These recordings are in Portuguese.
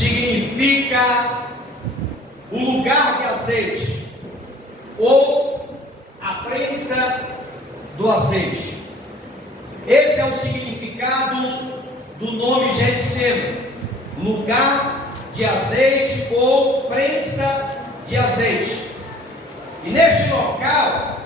significa o lugar de azeite, ou a prensa do azeite. Esse é o significado do nome Getsemane, lugar de azeite ou prensa de azeite. E neste local,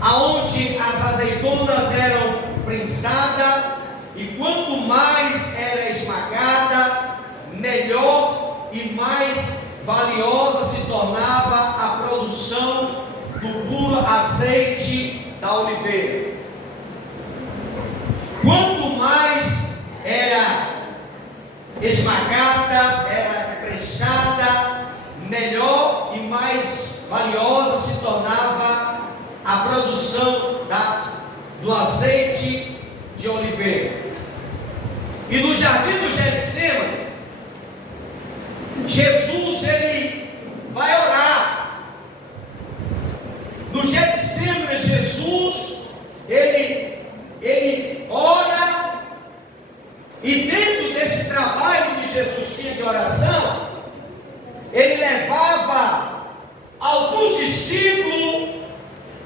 aonde as azeitonas eram prensadas, e quanto mais era esmagada, melhor e mais valiosa se tornava a produção do puro azeite da oliveira. Quanto mais era esmagada, era prensada, melhor e mais valiosa se tornava a produção do azeite de oliveira. E no jardim do Getsemane, Jesus ele vai orar. No Getsemane, Jesus ele ora, e dentro desse trabalho que Jesus tinha de oração, ele levava alguns discípulos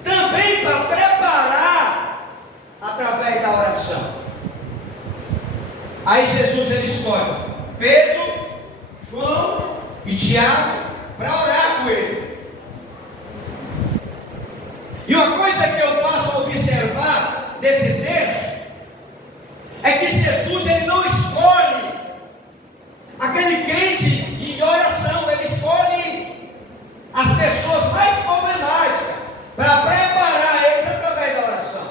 também para preparar através da oração. Aí Jesus ele escolhe Pedro, João e Tiago para orar com ele. E uma coisa que eu passo a observar desse texto é que Jesus ele não escolhe aquele crente de oração, ele escolhe as pessoas mais problemáticas para preparar eles através da oração.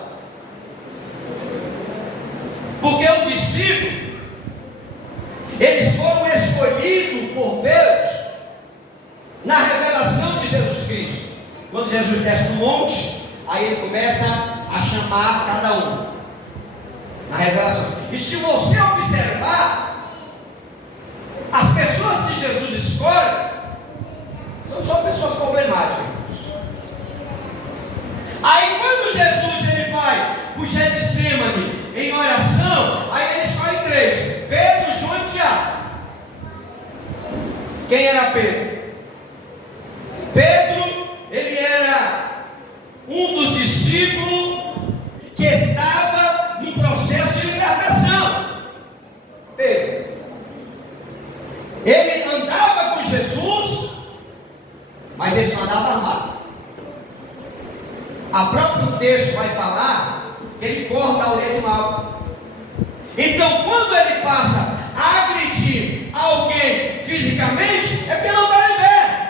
Porque os discípulos eles foram escolhidos por Deus na revelação de Jesus Cristo. Quando Jesus desce no monte, aí ele começa a chamar cada um na revelação. E se você observar, as pessoas que Jesus escolhe são só pessoas problemáticas. Aí quando Jesus ele vai para o Getsemane em oração, aí ele escolhe 3: Pedro, João e Tiago. Quem era Pedro? Pedro, ele era um dos discípulos que estava no processo de libertação. Pedro, ele andava com Jesus, mas ele só andava armado. A próprio texto vai falar que ele corta a orelha de mal. Então, quando ele passa a agredir alguém fisicamente, é porque não está liberto.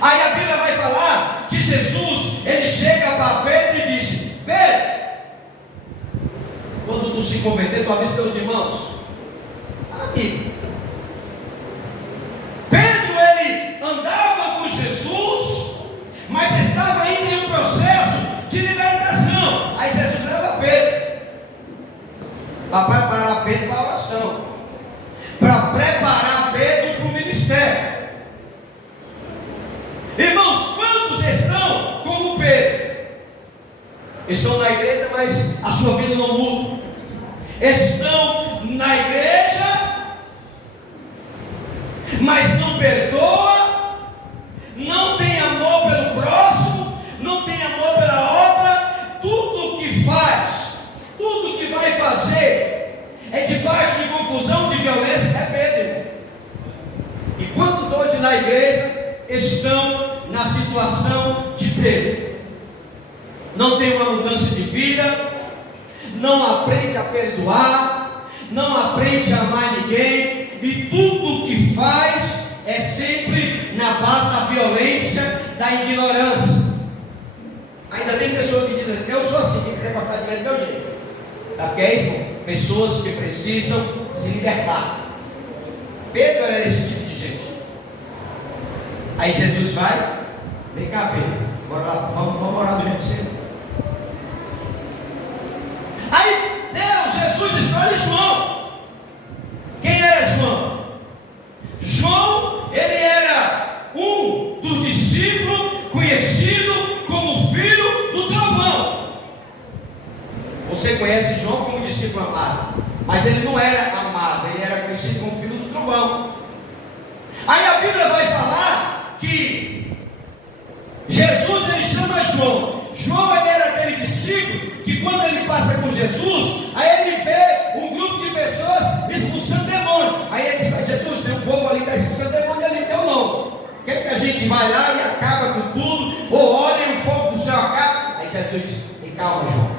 Aí a Bíblia vai falar que Jesus, ele chega para Pedro e diz: Pedro, quando tu se converter, tu avisa teus irmãos. Amigo, Pedro, ele andava com Jesus, mas estava ainda em um processo de libertação. Aí Jesus leva Pedro para preparar Pedro para a oração, para preparar Pedro para o ministério. Irmãos, quantos estão como Pedro? Estão na igreja, mas a sua vida não muda. Estão na igreja, mas não perdoa, não tem amor pelo próximo, não tem amor pela obra. Tudo que faz, tudo que vai fazer é debaixo de confusão, de violência. É Pedro. E quantos hoje na igreja estão na situação de Pedro? Não tem uma mudança de vida, não aprende a perdoar, não aprende a amar ninguém, e tudo que faz é sempre na base da violência, da ignorância. Ainda tem pessoas que dizem: eu sou assim, quem quiser cortar de mim é do meu jeito. Sabe o que é isso? Pessoas que precisam se libertar. Pedro era esse tipo de gente. Aí Jesus vai: vem cá, Pedro, bora lá, vamos orar do Getsemane. Aí Jesus escolhe João. Quem era João? João, ele era um dos discípulos conhecido como filho do trovão. Você conhece João como discípulo amado, mas ele não era amado, ele era conhecido como filho não vão. Aí a Bíblia vai falar que Jesus, ele chama João. João, ele era aquele discípulo que quando ele passa com Jesus, aí ele vê um grupo de pessoas expulsando demônio. Aí ele diz: Jesus, tem um povo ali que está expulsando demônio ali, então não. Quer que a gente vai lá e acaba com tudo, ou ora e o fogo do céu acaba? Aí Jesus diz: tem calma, João.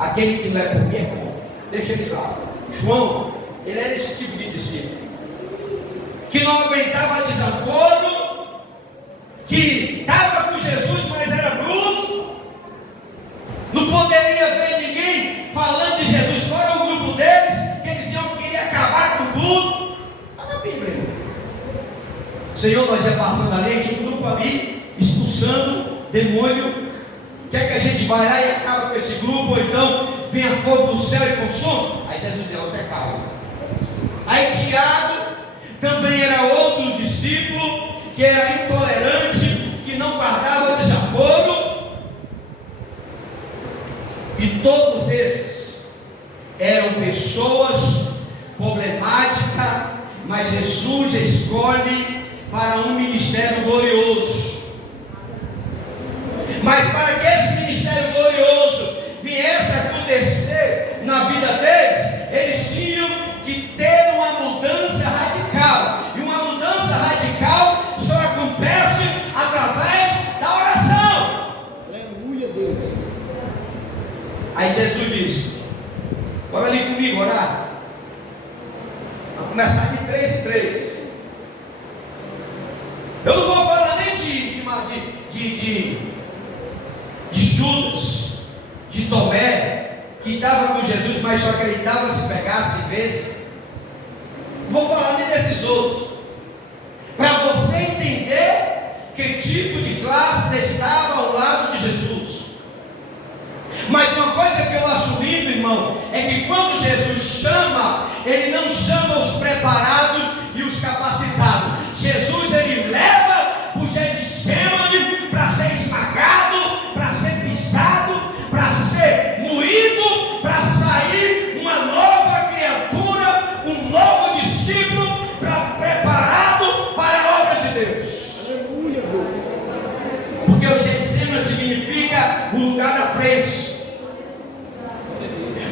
Aquele que não é por mim é bom. Deixa eles lá. João, ele era esse tipo de discípulo que não aguentava desaforo, que estava com Jesus, mas era bruto, não poderia ver ninguém falando de Jesus fora o grupo deles, que eles iam querer acabar com tudo. Está na Bíblia, irmão. Senhor, nós ia passando ali, tinha um grupo ali, expulsando demônio. Quer que a gente vá lá e acabe com esse grupo, ou então venha fogo do céu e consome? Aí Jesus deu até calma. Aí Tiago também era outro discípulo que era intolerante, que não guardava desaforo. E todos esses eram pessoas problemáticas, mas Jesus escolhe para um ministério glorioso. Mas para que esse ministério glorioso viesse a acontecer na vida deles, eles tinham que ter uma mudança radical. E uma mudança radical só acontece através da oração. Aleluia, Deus. Aí Jesus disse: bora ali comigo orar. Vamos começar de 3 em 3. Eu não vou falar nem de Judas, de Tomé, que estava com Jesus, mas só acreditava se pegasse e visse. Vou falar nem desses outros, para você entender que tipo de classe estava ao lado de Jesus. Mas uma coisa que eu acho lindo, irmão, é que quando Jesus chama, Ele não chama os preparados e os capacitados. Jesus, Ele leva o Getsemane para ser esmagado, para ser pisado, para ser moído, para sair uma nova criatura, um novo discípulo, preparado para a obra de Deus. Aleluia, Deus. Porque o Getsemane significa o lugar da prensa.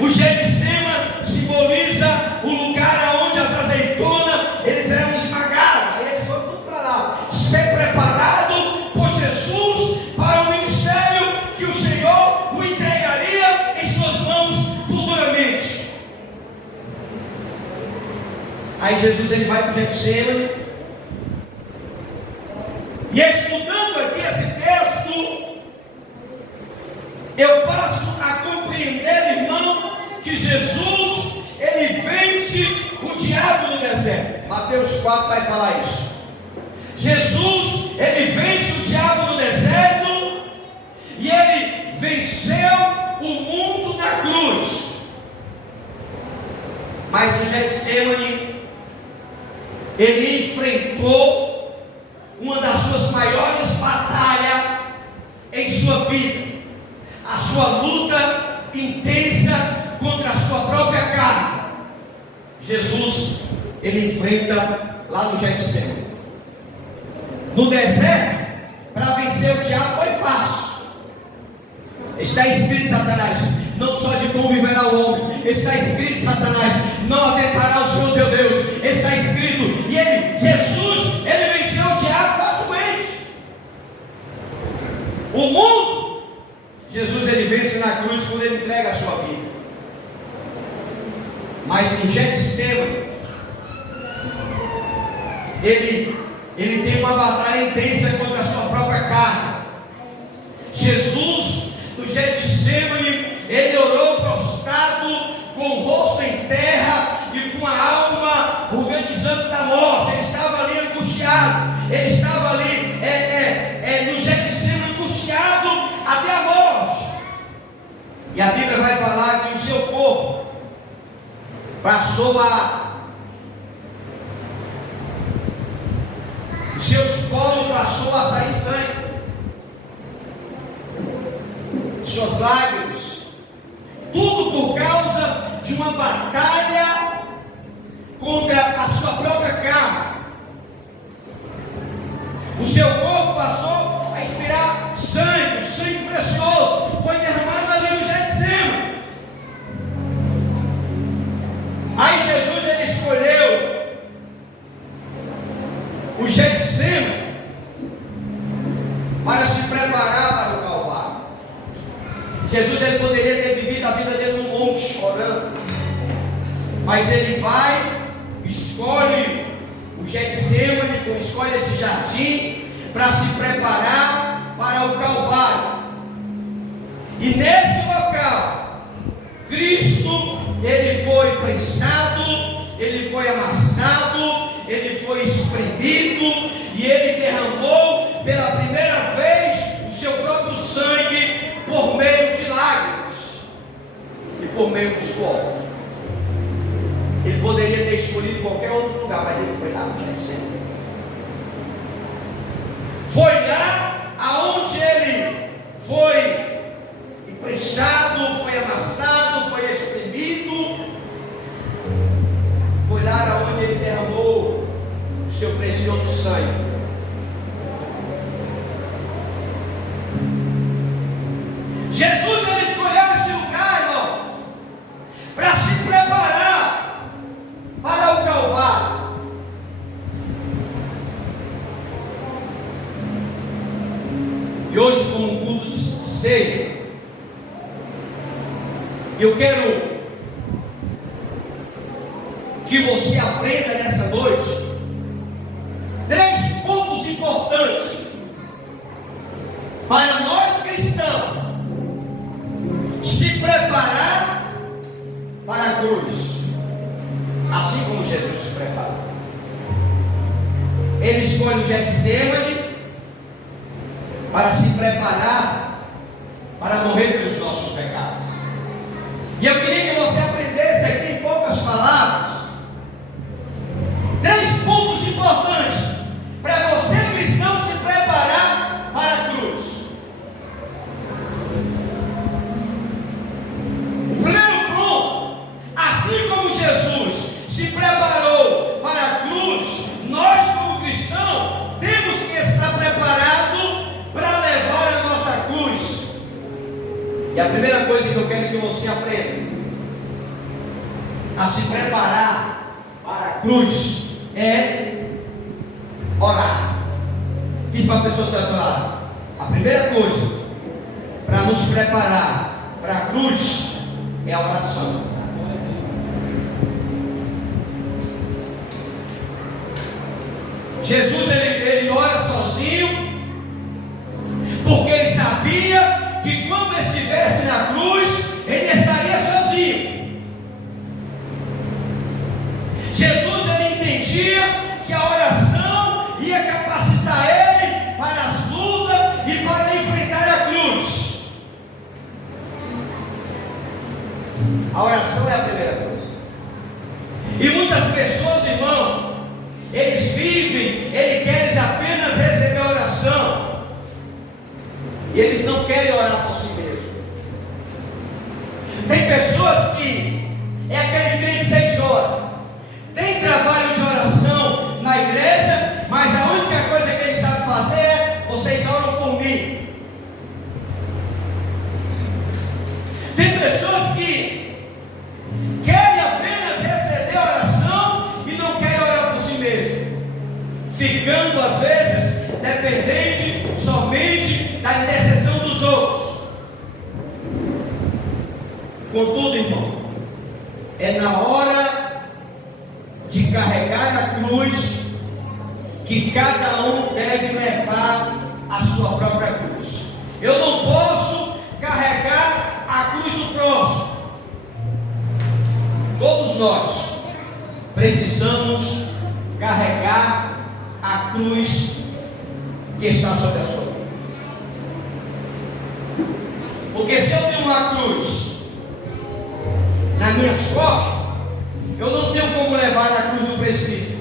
O Getsemane simboliza o lugar onde as azeitonas eles eram esmagados. Aí eles foram tudo para lá, ser preparado por Jesus para o ministério que o Senhor o entregaria em suas mãos futuramente. Aí Jesus ele vai para o Getsemane. E estudando aqui esse texto, eu passo a compreender, irmão, que Jesus ele vence o diabo no deserto. Mateus 4 vai falar isso. Jesus ele vence o diabo no deserto e ele venceu o mundo na cruz. Mas no Getsemane ele enfrentou uma das suas maiores batalhas em sua vida, a sua luta intensa contra a sua própria carne. Jesus ele enfrenta lá no Getsemane. No deserto, para vencer o diabo foi fácil. Está escrito, Satanás, não só de pão viverá o homem. Está escrito, Satanás, não atentará o Senhor teu Deus. Está escrito. E Jesus, ele venceu o diabo facilmente. O mundo, Jesus ele vence na cruz quando ele entrega a sua vida. Mas no Getsemane, ele tem uma batalha intensa contra a sua própria carne. Jesus, no Getsemane, ele orou prostrado, com o rosto em terra e com a alma organizando da morte. Ele estava ali angustiado, ele estava ali no Getsemane angustiado até a morte. E a Bíblia vai falar que o seu corpo passou os seus poros passou a sair sangue, suas lágrimas, tudo por causa de uma batalha contra a sua própria carne. O seu corpo passou a expirar sangue, o sangue precioso foi derramado ali no Getsemane. Aí Jesus ele escolheu o Getsemane para se preparar para o Calvário. Jesus ele poderia ter vivido a vida dele no monte chorando, mas ele vai, escolhe o Getsemane, escolhe esse jardim para se preparar para o Calvário. E nesse local, Cristo ele foi prensado, ele foi amassado, ele foi espremido e ele derramou pela primeira vez o seu próprio sangue por meio de lágrimas e por meio de suor. Ele poderia ter escolhido qualquer outro lugar, mas ele foi lá no Getsemane. Foi lá aonde ele foi emprensado, foi amassado, foi espremido. Foi lá aonde ele derramou o seu precioso sangue. Jesus ele escolheu esse lugar, irmão, para se preparar para o Calvário. E hoje, como um culto de ceia, eu quero que você aprenda nessa noite 3 pontos importantes para nós cristãos se preparar para a cruz, assim como Jesus se prepara. Ele escolhe o Getsemane para se preparar para morrer pelos nossos pecados. E eu queria que você aprendesse aqui em poucas palavras 3 pontos importantes para você cristão se preparar para a cruz. O primeiro ponto, assim como Jesus se preparou para a cruz, nós como cristãos temos que estar preparados para levar a nossa cruz. E a primeira coisa que eu quero que você aprenda a se preparar para a cruz é orar. Diz para a pessoa que está do lado: a primeira coisa para nos preparar para a cruz é a oração. Jesus ele ora sozinho, porque ele sabia que quando estivesse na cruz, ele estaria sozinho. Jesus ele entendia que a oração ia capacitar ele para as lutas e para enfrentar a cruz. A oração é a primeira coisa. E muitas pessoas, irmão, eles vivem, eles querem apenas receber a oração, e eles não querem orar por si mesmos. Tem pessoas que é aquele crente 6 horas, tem trabalho de oração na igreja, mas a única coisa que ele sabe fazer é: vocês oram por mim. Tem pessoas que querem apenas receber a oração e não querem orar por si mesmo, ficando às vezes dependente somente da intercessão dos outros. Contudo, irmão, é na hora de carregar a cruz que cada um deve levar a sua própria cruz. Eu não posso carregar a cruz do próximo. Todos nós precisamos carregar a cruz que está sobre a sua vida. Porque se eu tenho uma cruz nas minhas costas, eu não tenho como levar na cruz do presbítero,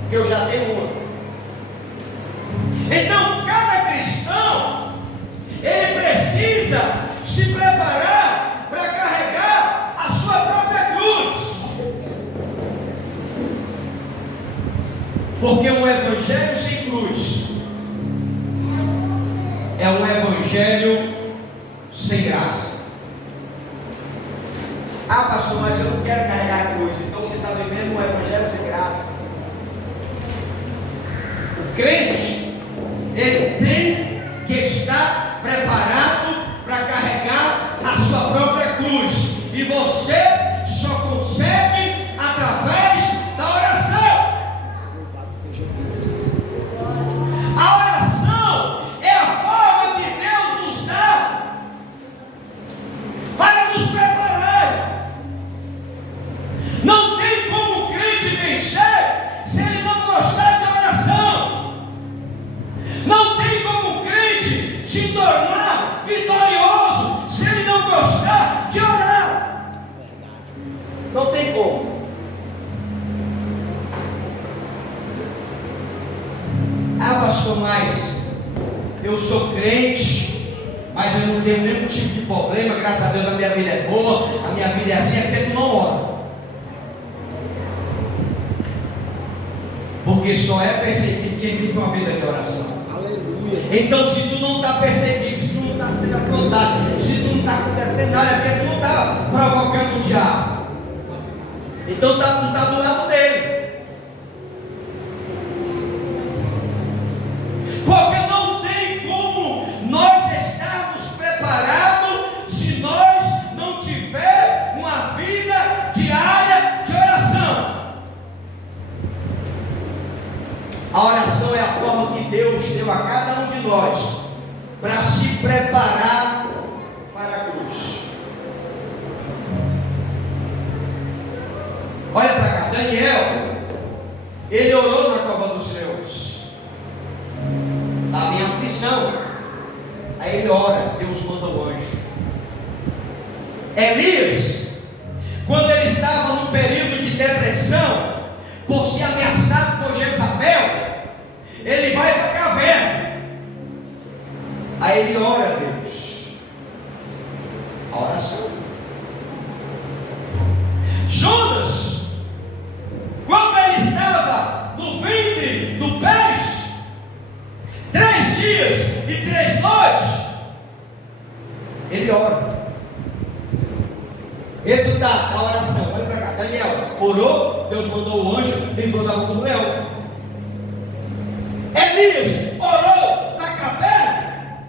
porque eu já tenho uma. Então, cada cristão, ele precisa se preparar para carregar a sua própria cruz. Porque um evangelho sem cruz é um evangelho sem graça. Ah, pastor, mas eu não quero carregar a cruz. Então você está vivendo um evangelho sem graça. O crente, ele tem que estar preparado para carregar a sua própria cruz. E você só consegue através da oração. Louvado seja Deus. A oração é a forma que Deus nos dá para nos preparar. Não tem como o crente vencer se ele não gostar de oração. Não tem como o crente se tornar vitorioso se ele não gostar de orar. Não tem como. Ah, pastor, mas eu sou crente, mas eu não tenho nenhum tipo de problema, graças a Deus a minha vida é boa, a minha vida é assim, é porque tu não ora. Porque só é perseguido quem vive uma vida de oração. Aleluia. Então, se tu não está perseguido, se tu não está sendo afrontado, se tu não está acontecendo nada, é porque tu não está provocando o diabo. Então, tu não está do lado dele. Porque não tem como nós estarmos preparados se nós não tivermos uma vida diária de oração. A oração é a forma que Deus deu a cada um de nós para se preparar para a cruz. Olha para cá, Daniel, ele orou na cova dos leões. Estava em aflição. Aí ele ora, Deus manda o anjo. Elias, quando ele estava num período de depressão, por ser ameaçado por Jezabel, ele vai para a caverna. Aí ele ora a Deus. A oração. Jonas, quando ele estava no ventre do peixe, 3 dias e 3 noites, ele ora. Resultado da oração. Olha para cá, Daniel orou, Deus mandou o anjo, livrou da mão do leão. Elias orou na caverna,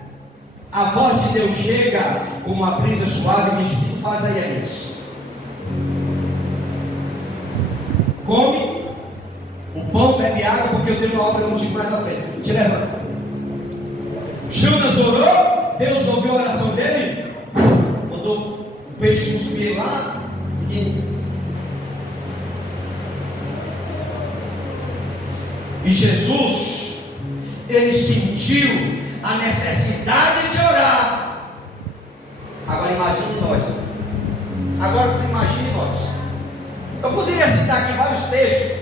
a voz de Deus chega com uma brisa suave e diz: o que faz aí, Elias? Come o pão, bebe água, porque eu tenho uma obra contigo mais na frente. Te levanta. Jonas orou, Deus ouviu a oração dele, mandou o peixe cuspir lá e Jesus, ele sentiu a necessidade de orar. Agora imagine nós. Agora imagine nós. Eu poderia citar aqui vários textos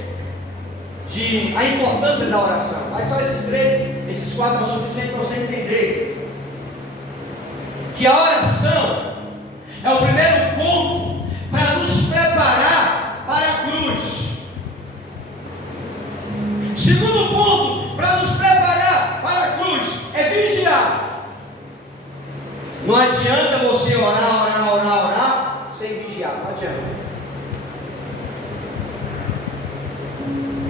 de a importância da oração, mas só esses 4 é o suficiente para você entender que a oração é o primeiro ponto para nos preparar para a cruz. Segundo ponto para nos preparar para a cruz é vigiar. Não adianta você orar sem vigiar, não adianta.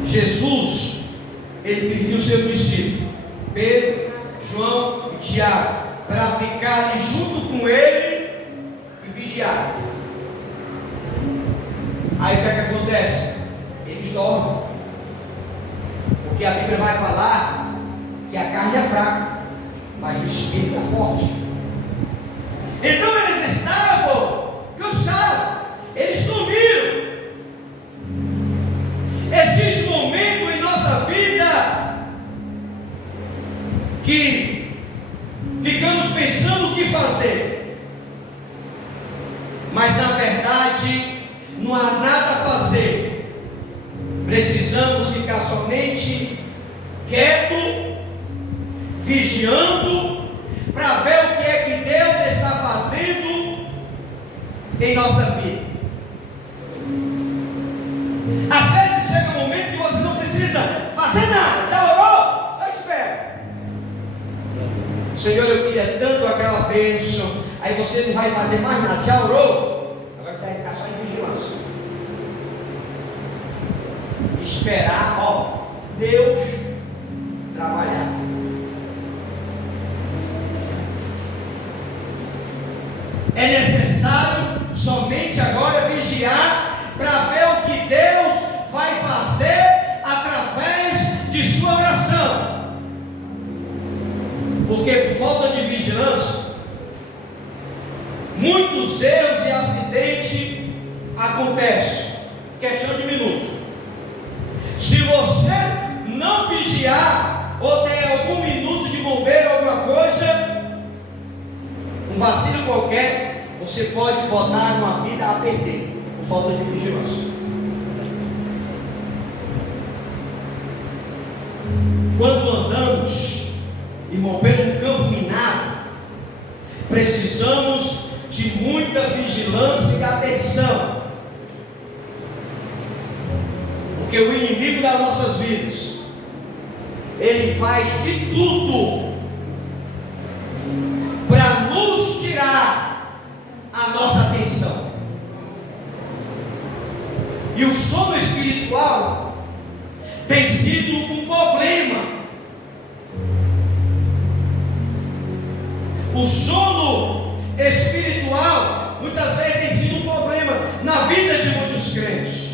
Jesus, ele pediu seu discípulo, Pedro, João e Tiago, para ficarem junto com ele e vigiar. Aí o que é que acontece? Eles dormem, porque a Bíblia vai falar que a carne é fraca, mas o espírito é forte. Então eles estavam cansados, eles dormiram. Existe um momento em nossa vida que ficamos pensando o que fazer, mas na verdade não há nada a fazer. Precisamos ficar somente quieto, vigiando, para ver o que é que Deus está fazendo em nossa vida. Às vezes chega um momento que você não precisa fazer nada. Já orou? Só espera. Senhor, eu queria tanto aquela bênção. Aí você não vai fazer mais nada. Já orou? Agora você vai ficar só em vigilância. Esperar, ó, Deus trabalhar. É necessário somente agora vigiar para ver o que Deus vai fazer através de sua oração. Porque por falta de vigilância, muitos erros e acidentes acontecem. Questão de minutos. Se você não vigiar ou der algum minuto de bombeiro, alguma coisa, um vacilo qualquer, você pode botar uma vida a perder por falta de vigilância. Quando andamos, irmão, pelo campo minado, precisamos de muita vigilância e atenção, porque o inimigo das nossas vidas, ele faz de tudo para nos tirar a nossa atenção. E o sono espiritual tem sido um problema. O sono espiritual muitas vezes tem sido um problema na vida de muitos crentes.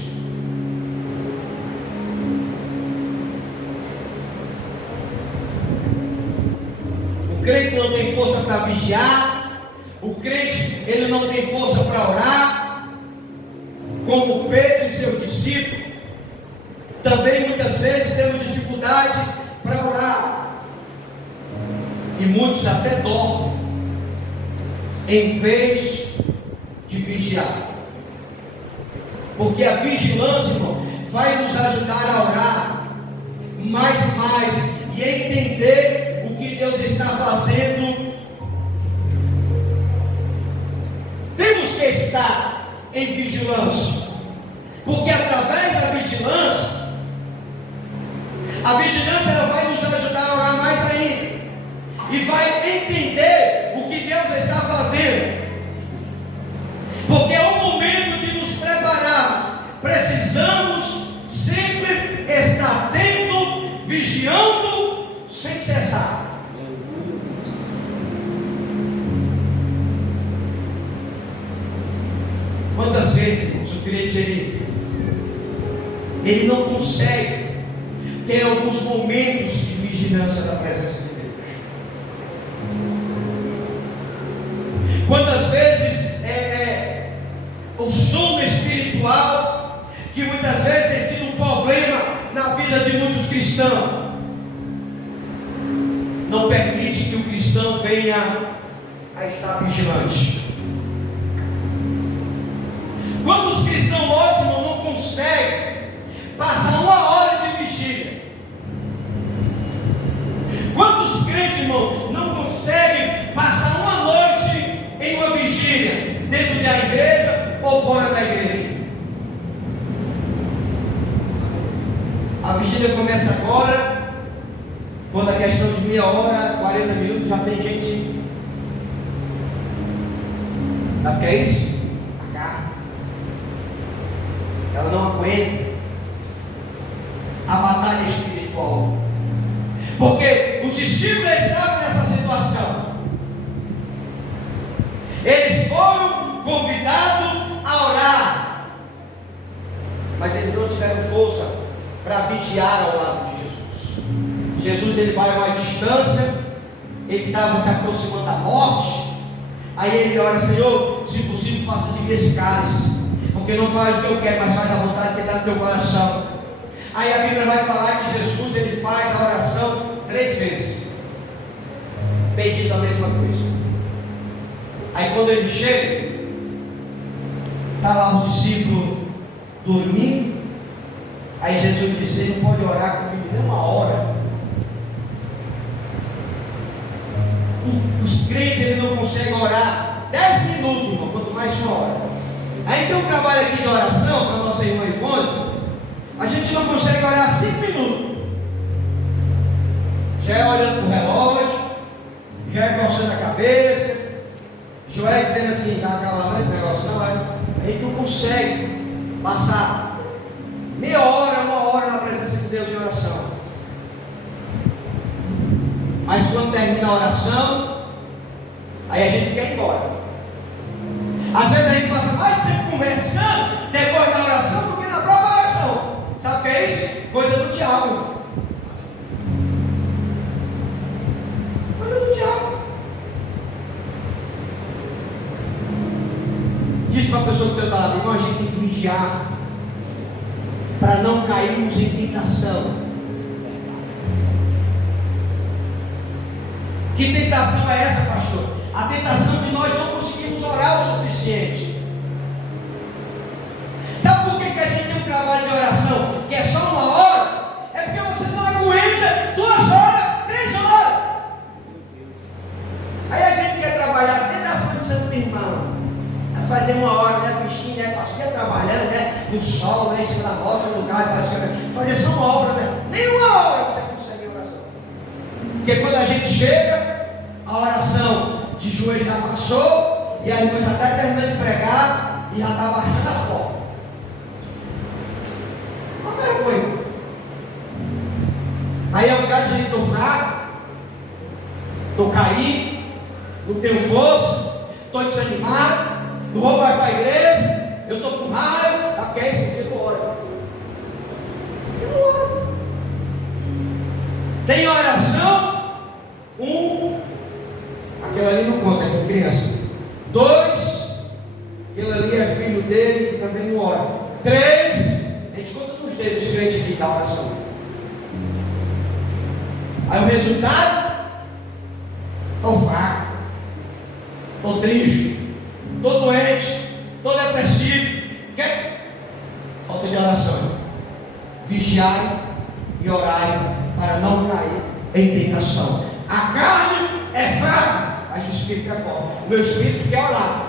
O crente não tem força para vigiar, o crente ele não tem força para orar, como Pedro e seu discípulo. Também muitas vezes temos dificuldade para orar, e muitos até dormem em vez de vigiar, porque a vigilância, irmão, vai nos ajudar a orar mais e mais e entender o que Deus está fazendo. Temos que estar em vigilância, porque através da vigilância, a vigilância ela vai nos ajudar a orar mais ainda e vai entender o que Deus está fazendo, porque é o momento de nos prepararmos. Precisamos sempre estar atento, vigiando sem cessar. Quantas vezes, irmãos, o crente ele não consegue ter alguns momentos de vigilância da presença de Deus? Quantas vezes o sono espiritual, que muitas vezes tem sido um problema na vida de muitos cristãos, não permite que o cristão venha a estar vigilante. Quantos cristãos hoje não conseguem passar uma hora de vigília? Quantos crentes, irmão, não conseguem passar uma noite em uma vigília, dentro da igreja ou fora da igreja? A vigília começa agora, quando a questão de meia hora, 40 minutos, já tem gente. Sabe o que é isso? A carne. Ela não aguenta a batalha espiritual, porque os discípulos estavam nessa situação. Eles foram convidados a orar, mas eles não tiveram força para vigiar ao lado de Jesus. Jesus ele vai a uma distância, ele estava se aproximando da morte. Aí ele ora: Senhor, se possível, passa de mim esse cálice, porque não faz o que eu quero, mas faz a vontade que está no teu coração. Aí a Bíblia vai falar que Jesus ele faz a oração 3 vezes, pedindo a mesma coisa. Aí quando ele chega, está lá os discípulos dormindo. Aí Jesus disse: ele não pode orar comigo nem uma hora. Os crentes ele não conseguem orar 10 minutos, irmão, quanto mais uma hora. Aí tem um trabalho aqui de oração para a nossa irmã Ivone. A gente não consegue orar 5 minutos. olhando para o relógio, já é coçando a cabeça, já é dizendo assim, calma, esse negócio não é. Aí tu consegue passar meia hora, uma hora na presença de Deus em oração. Mas quando termina a oração, aí a gente quer ir embora. Às vezes a gente passa mais tempo conversando depois da oração do que na própria oração. Sabe o que é isso? Coisa do diabo. Coisa do diabo. Diz para a pessoa que está lá, irmão, a gente tem que vigiar para não cairmos em tentação. Que tentação é essa, pastor? A tentação de nós não conseguimos orar o suficiente. Sabe por que a gente tem um trabalho de oração que é só uma hora? É porque você não aguenta 2 horas, 3 horas. Aí a gente quer trabalhar dentro das condições do irmão, a fazer 1 hora, né, bichinho, né, pastor, trabalhando, né, no sol, né, em cima da moto, no galho, fazer só 1 hora, né, nem 1 hora que você consegue em oração. Porque quando a gente chega, a oração de joelho já passou, e a irmã já está terminando de pregar, e já está baixando a porta. Uma vergonha. Aí é um cara de gente, estou fraco, estou caído, não tenho força, estou desanimado, não vou mais para a igreja, eu estou com raiva. Sabe o que é isso? Eu não oro. Tem oração, aquele ali não conta, é criança. 2, aquele ali é filho dele, que também não ora. 3, a gente conta nos dedos os crentes aqui da oração. Aí o resultado, estou fraco, estou triste, estou doente, estou depressivo. Falta de oração. Vigiai e orai para não cair em tentação. A carne é fraca, mas o espírito é forte. O meu espírito quer orar,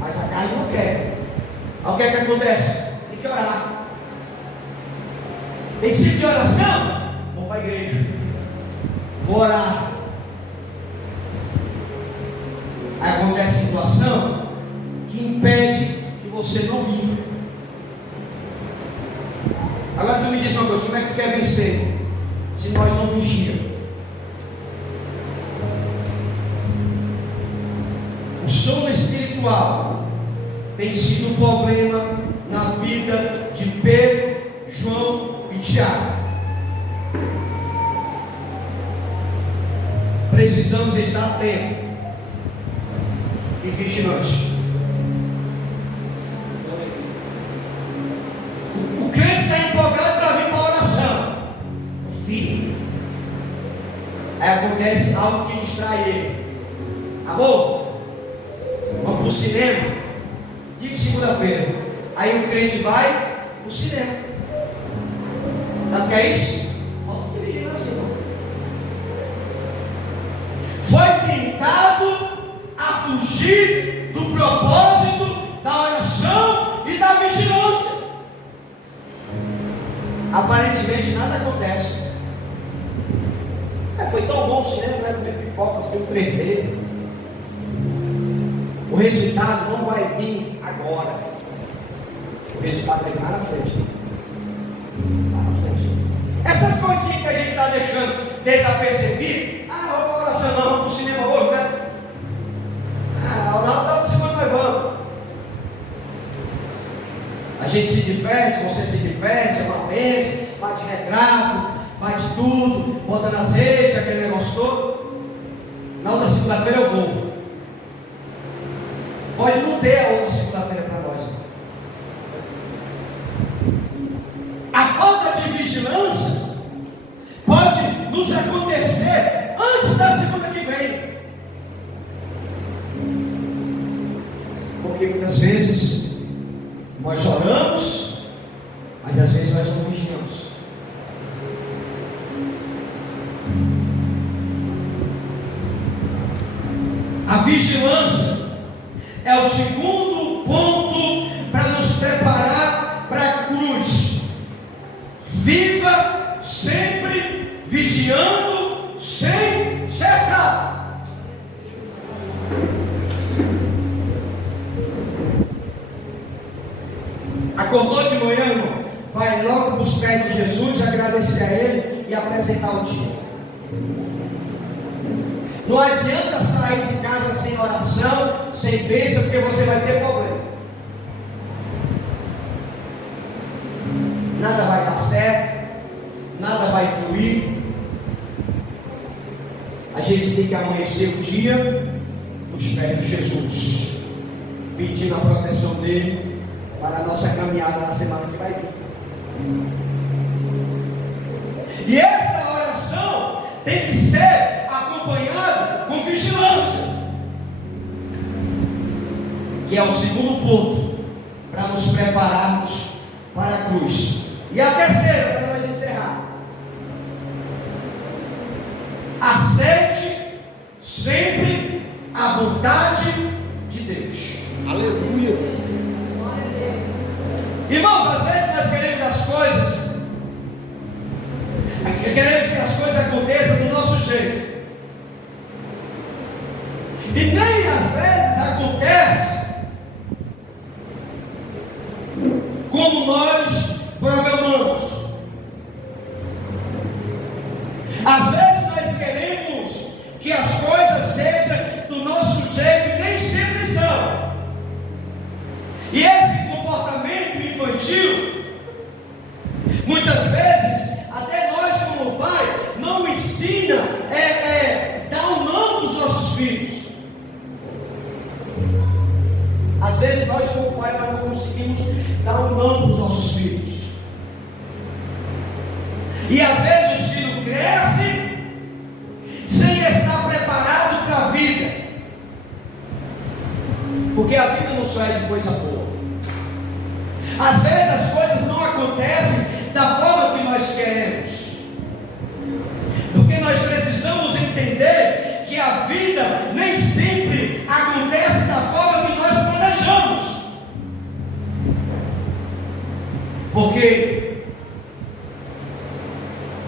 mas a carne não quer. Aí o que é que acontece? Tem que orar. Tem sítio de oração? Vou para a igreja, vou orar. Aí acontece situação que impede que você não viva. Agora tu me diz uma coisa, como é que tu quer vencer se nós não vigiamos? O sono espiritual tem sido um problema na vida de Pedro, João e Tiago. Precisamos estar atentos e vigilantes. O crente está empolgado para vir para a oração. O filho. Aí acontece algo que distrai ele. Amor, vamos para o cinema. Dia de segunda-feira. Aí o crente vai para o cinema. Sabe o que é isso? Falta de vigilância, irmão. Foi tentado a fugir do propósito da oração e da vigilância. Aparentemente nada acontece. Foi tão bom o cinema, né? Comer pipoca, filme 3D. O resultado não vai vir agora. O resultado vai vir lá na frente. Lá na frente. Essas coisinhas que a gente está deixando desapercebido. Vamos para a oração, não, vamos para o cinema hoje, né? Na outra semana nós vamos. A gente se diverte, você se diverte, é uma bênção, bate retrato, bate tudo, bota nas redes, aquele negócio todo. Na outra segunda-feira eu vou. Pode não ter a outra segunda-feira para nós. A falta de vigilância pode nos acontecer antes da segunda que vem. Porque muitas vezes nós oramos, mas às vezes nós não vigiamos. A vigilância é o segundo ponto para nos preparar para a cruz. Viva sempre vigiando. vigiando sem cessar. Acordou de manhã, irmão, vai logo para os pés de Jesus, agradecer a Ele e apresentar o dia. Não adianta sair de casa sem oração, sem bênção, porque você vai ter problema. Nada vai dar certo, nada vai fluir. A gente tem que amanhecer o dia nos pés de Jesus, pedindo a proteção dele para a nossa caminhada na semana que vai vir. E essa oração tem que ser acompanhada com vigilância, que é o segundo ponto para nos prepararmos para a cruz. E a terceira, para nós encerrar: aceite sempre a vontade de Deus. Aleluia. Irmãos, às vezes nós queremos as coisas, queremos que as coisas aconteçam do nosso jeito, e nem às vezes acontece como nós programamos. Às vezes nós queremos que as coisas sejam do nosso jeito e nem sempre são. E esse comportamento infantil, muitas vezes, até nós como pai, não ensina dar um não para os nossos filhos. Às vezes nós como pai nós não conseguimos dar um não para os nossos filhos. E às vezes os filhos crescem sem estar preparado para a vida, porque a vida não só é de coisa boa. Às vezes as coisas não acontecem da forma que nós queremos, porque nós precisamos entender que a vida nem sempre acontece da forma que nós planejamos, porque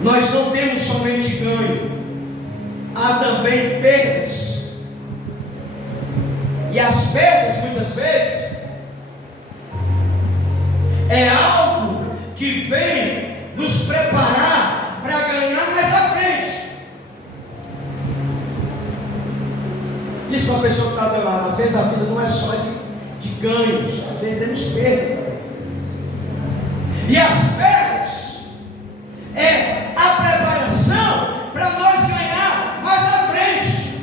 nós não temos somente ganho, há também perdas. E as perdas muitas vezes é algo que vem nos preparar para ganhar mais à frente. Diz para a pessoa que está do lado: às vezes a vida não é só de ganhos, às vezes temos perdas. E as perdas é a preparação para nós ganhar mais à frente.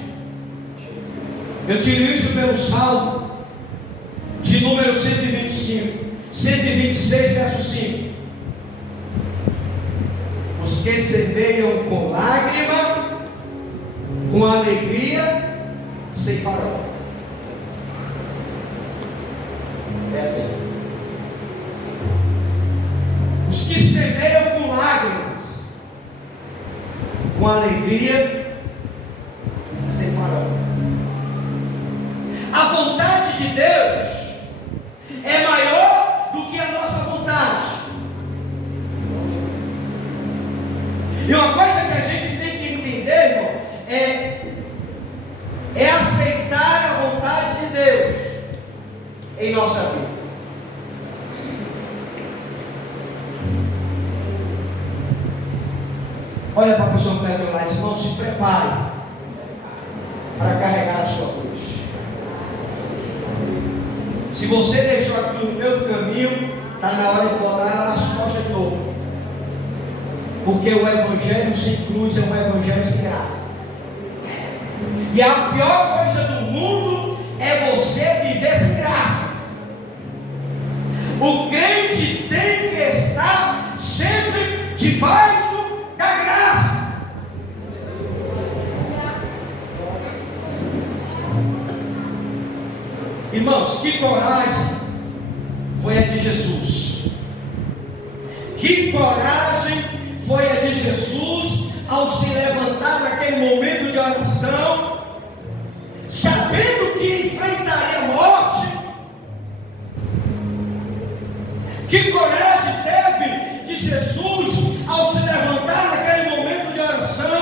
Eu tiro isso pelo Salmo de número 126, verso 5. Os que semeiam com lágrima, com alegria, ceifarão. É assim. Os que semeiam com lágrimas, com alegria, ceifarão. A vontade de Deus é maior do que a nossa vontade. E uma coisa que a gente tem que entender, irmão, é aceitar a vontade de Deus em nossa vida. Olha para a pessoa que está lá e diz: irmão, se prepare para carregar a sua cruz. Se você deixou aqui no meio do caminho, está na hora de botar ela nas costas de novo. Porque o evangelho sem cruz é um evangelho sem graça. E a pior coisa do mundo é você viver sem graça. O crente tem que estar sempre debaixo da graça. Irmãos, que coragem foi a de Jesus. Que coragem foi a de Jesus ao se levantar naquele momento de oração, sabendo que enfrentaria a morte. Que coragem teve de Jesus ao se levantar naquele momento de oração,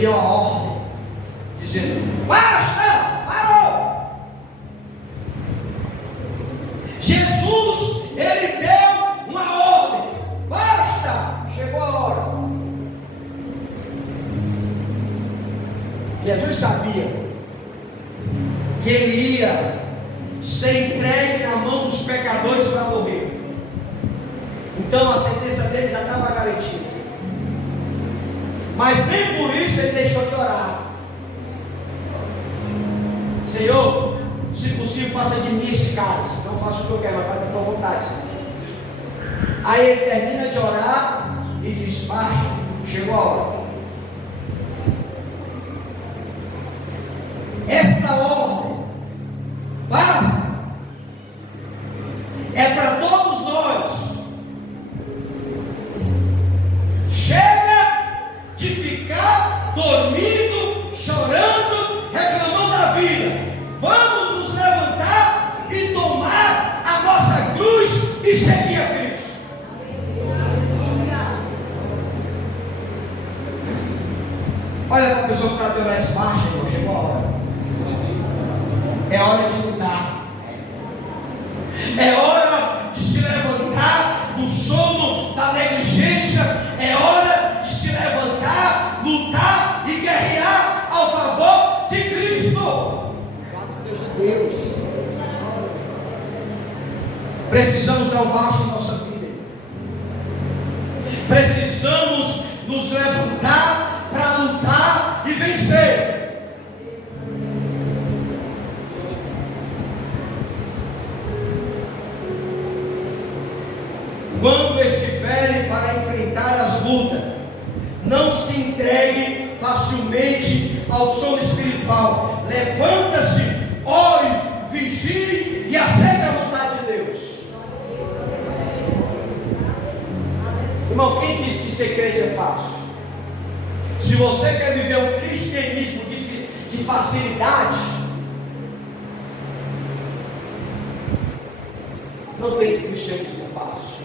ele deu a ordem, dizendo: basta, parou. Jesus, ele deu uma ordem: basta, chegou a hora. Jesus sabia que ele ia ser entregue na mão dos pecadores para morrer. Então a sentença dele já estava garantida. Mas nem por isso ele deixou de orar. Senhor, se possível, passa de mim este cálice. Não faço o que eu quero, mas faz a tua vontade, Senhor. Aí ele termina de orar e diz: baixa, chegou a hora. Esta ordem, basta, é para todos nós. Chega de ficar dormindo, chorando, reclamando da vida. Vamos nos levantar e tomar a nossa cruz e seguir a Cristo. Olha para a pessoa que está de orar, baixa, irmão, chegou a hora. É hora de mudar. É hora de se levantar do sono, da negligência. É hora de se levantar, lutar e guerrear ao favor de Cristo. Louvado seja Deus. Precisamos dar um marcho em nossa vida. Precisamos nos levantar para lutar e vencer. Quando estiverem para enfrentar as lutas, não se entregue facilmente ao sono espiritual. Levanta-se, ore, vigie e aceite a vontade de Deus. Irmão, quem disse que ser crente é fácil? Se você quer viver um cristianismo de facilidade, não tem cristianismo fácil.